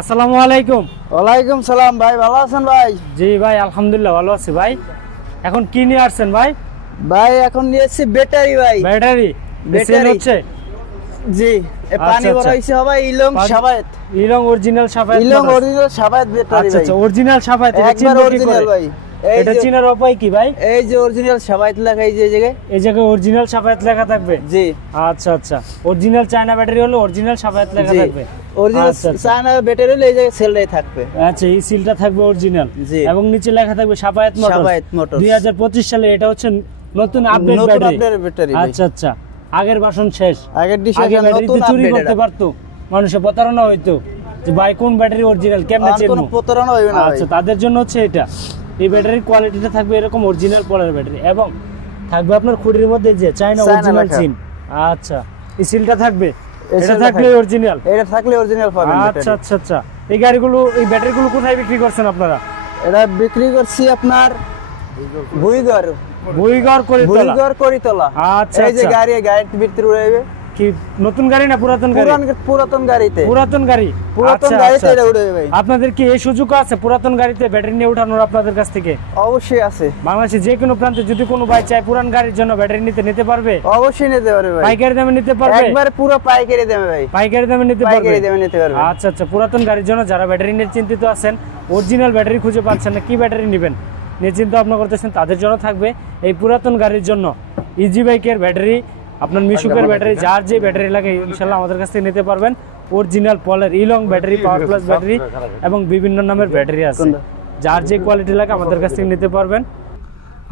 আসসালামু আলাইকুম। ওয়ালাইকুম সালাম ভাই, ভালো আছেন ভাই? জি ভাই, আলহামদুলিল্লাহ ভালো আছি ভাই। এখন কি নিয়ে আসছেন ভাই? ভাই এখন নিয়ে এসেছি ব্যাটারি ভাই। ব্যাটারি সেল হচ্ছে? জি, পানি ভরা হইছে হবে ইলং সাফায়েত। ইলং অরিজিনাল সাফায়েত। ইলং অরিজিনাল সাফায়েত ব্যাটারি ভাই। আচ্ছা, অরিজিনাল সাফায়েত একবার অরিজিনাল ভাই। এটা চিনার উপায় কি ভাই? এই যে অরিজিনাল সাফায়েত লেখা এই জায়গায়, এই জায়গায় অরিজিনাল সাফায়েত লেখা থাকবে। জি আচ্ছা আচ্ছা, অরিজিনাল চায়না ব্যাটারি হলো অরিজিনাল সাফায়েত লেখা থাকবে। অরিজিনাল চায়না ব্যাটারি হলো এই জায়গায় সেলটাই থাকবে। আচ্ছা, এই সিলটা থাকবে অরিজিনাল এবং নিচে লেখা থাকবে সাফায়েত মোটরস। 2025 সালে এটা হচ্ছে নতুন আপডেট ব্যাটারি। আচ্ছা আচ্ছা, আগের ভার্সন শেষ। আগের নতুন চুরি করতে পারতো, মানুষে প্রতারণা হইতো যে ভাই কোন ব্যাটারি অরিজিনাল, কেমনে চিনবো? কোনো প্রতারণা হইবে না। আচ্ছা, তাদের জন্য হচ্ছে এটা। এই ব্যাটারির কোয়ালিটিটা থাকবে এরকম অরিজিনাল পলের ব্যাটারি এবং থাকবে আপনার খুঁটির মধ্যে যে চায়না অরিজিনাল সিল। আচ্ছা, এই সিলটা থাকবে, এটা থাকলে অরিজিনাল, এটা থাকলে অরিজিনাল পাবেন। আচ্ছা আচ্ছা আচ্ছা, এই গাড়িগুলো এই ব্যাটারিগুলো কোথায় বিক্রি করছেন আপনারা? এটা বিক্রি করছি আপনার বুইগড় করিতলা। আচ্ছা, এই যে গাড়ির ভিতরে উড়াইবে কি নতুন গাড়ি না পুরাতন গাড়ি? পুরাতন গাড়িতে। পুরাতন গাড়িতে এটা উড়াইবে ভাই। আপনাদের কি এই সুযোগ আছে পুরাতন গাড়িতে ব্যাটারি নিয়ে উঠানোর আপনাদের কাছ থেকে? অবশ্যই আছে। বাংলাদেশে যে কোনো প্রান্তে যদি কোনো ভাই চায় পুরান গাড়ির জন্য ব্যাটারি নিতে পারবে? অবশ্যই নিতে পারবে ভাই। পাইকারি দামে নিতে পারবে? একবার পুরো পাইকারি দামে ভাই। পাইকারি দামে নিতে পারবে। আচ্ছা আচ্ছা, পুরাতন গাড়ির জন্য যারা ব্যাটারি নিয়ে চিন্তিত আছেন, অরিজিনাল ব্যাটারি খুঁজে পাচ্ছেন না, কি ব্যাটারি নেবেন নিয়ে চিন্তা ভাবনা করতেছেন, তাদের জন্য থাকবে এই পুরাতন গাড়ির জন্য ইজি বাইকের ব্যাটারি, আপনার মিশুকের ব্যাটারি, যার যে ব্যাটারি লাগে ইনশাল্লাহ আমাদের কাছ থেকে নিতে পারবেন। অরিজিনাল পলের ইলং ব্যাটারি, পাওয়ার প্লাস ব্যাটারি এবং বিভিন্ন নামের ব্যাটারি আছে। যার যে কোয়ালিটি লাগে আমাদের কাছ থেকে নিতে পারবেন।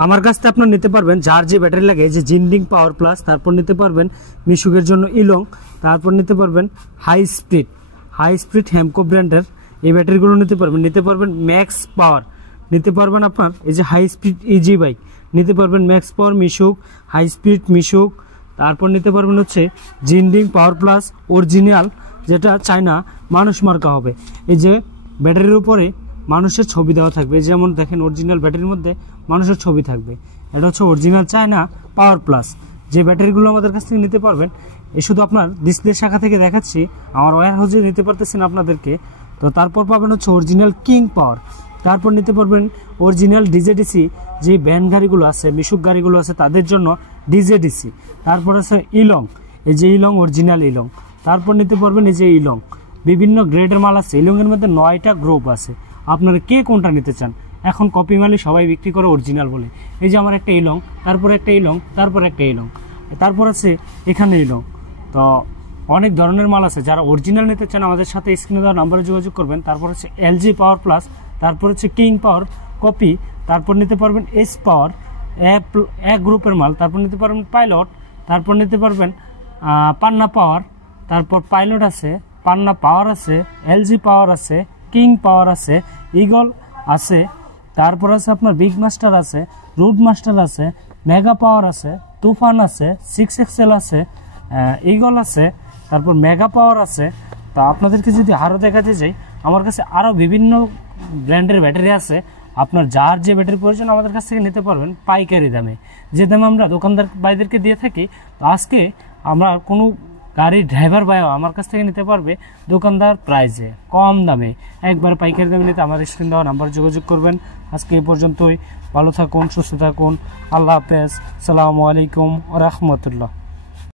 আমার কাছ থেকে আপনার নিতে পারবেন যার যে ব্যাটারি লাগে, যে জিন্ডিং পাওয়ার প্লাস, তারপর নিতে পারবেন মিশুকের জন্য ইলং, তারপর নিতে পারবেন হাই স্পিড হ্যামকো ব্র্যান্ডের এই ব্যাটারিগুলো নিতে পারবেন ম্যাক্স পাওয়ার নিতে পারবেন আপনার এই যে হাই স্পিড ইজি বাইক নিতে পারবেন, ম্যাক্স পাওয়ার মিশুক, হাই স্পিড মিশুক। তারপর নিতে পারবেন হচ্ছে জিন্ডিং পাওয়ার প্লাস অরিজিনাল, যেটা চায়না মানুষ মার্কা হবে। এই যে ব্যাটারির উপরে মানুষের ছবি দেওয়া থাকবে, যেমন দেখেন অরিজিনাল ব্যাটারির মধ্যে মানুষের ছবি থাকবে। এটা হচ্ছে অরিজিনাল চায়না পাওয়ার প্লাস। যে ব্যাটারিগুলো আমাদের কাছ থেকে নিতে পারবেন, এই শুধু আপনার ডিসপ্লে শাখা থেকে দেখাচ্ছি, আমার ওয়্যার হাউসে নিতে পারতেছেন আপনাদেরকে। তো তারপর পাবেন হচ্ছে অরিজিনাল কিং পাওয়ার, তারপর নিতে পারবেন অরিজিনাল ডিজেডিসি, যে ব্যান্ড গাড়িগুলো আছে, মিশুক গাড়িগুলো আছে তাদের জন্য ডিজেডিসি। তারপর আছে ইলং, এই যে ইলং অরিজিনাল ইলং। তারপর নিতে পারবেন এই যে ইলং, বিভিন্ন গ্রেডের মাল আছে। ইলংয়ের মধ্যে 9টা গ্রুপ আছে, আপনারা কে কোনটা নিতে চান? এখন কপি মালই সবাই বিক্রি করে অরিজিনাল বলে। এই যে আমার একটা ইলং, তারপর একটা ইলং, তারপর একটা ইলং, তারপর আছে এখানে ইলং। তো অনেক ধরনের মাল আছে। যারা অরিজিনাল নিতে চান আমাদের সাথে স্ক্রিনে দেওয়া নাম্বারে যোগাযোগ করবেন। তারপর হচ্ছে এলজি পাওয়ার প্লাস, তারপর হচ্ছে কিং পাওয়ার কপি, তারপর নিতে পারবেন এস পাওয়ার এক গ্রুপের মাল, তারপর নিতে পারবেন পাইলট, তারপর নিতে পারবেন পান্না পাওয়ার, তারপর পাইলট আছে, পান্না পাওয়ার আছে, এলজি পাওয়ার আছে, কিং পাওয়ার আছে, ইগল আছে, তারপর আছে আপনার বিগ মাস্টার আছে, রুড মাস্টার আছে, মেগা পাওয়ার আছে, তুফান আছে, 6XL আছে, ইগল আছে, তারপর মেগা পাওয়ার আছে। তা আপনাদেরকে যদি আরও দেখাতে যাই, আমার কাছে আরও বিভিন্ন ব্র্যান্ডের ব্যাটারি আছে। আপনার যার যে ব্যাটারি প্রয়োজন আমাদের কাছ থেকে নিতে পারবেন পাইকারি দামে, যে দামে আমরা দোকানদার ভাইদেরকে দিয়ে থাকি। তো আজকে আমরা কোনো গাড়ির ড্রাইভার ভাইও আমার কাছ থেকে নিতে পারবে দোকানদার প্রাইসে, কম দামে, একবার পাইকারি দামে নিতে আমার স্ক্রিন দেওয়া নাম্বার যোগাযোগ করবেন। আজকে এই পর্যন্তই, ভালো থাকুন, সুস্থ থাকুন, আল্লাহ হাফেজ, আসসালামু আলাইকুম ওয়া রাহমাতুল্লাহ।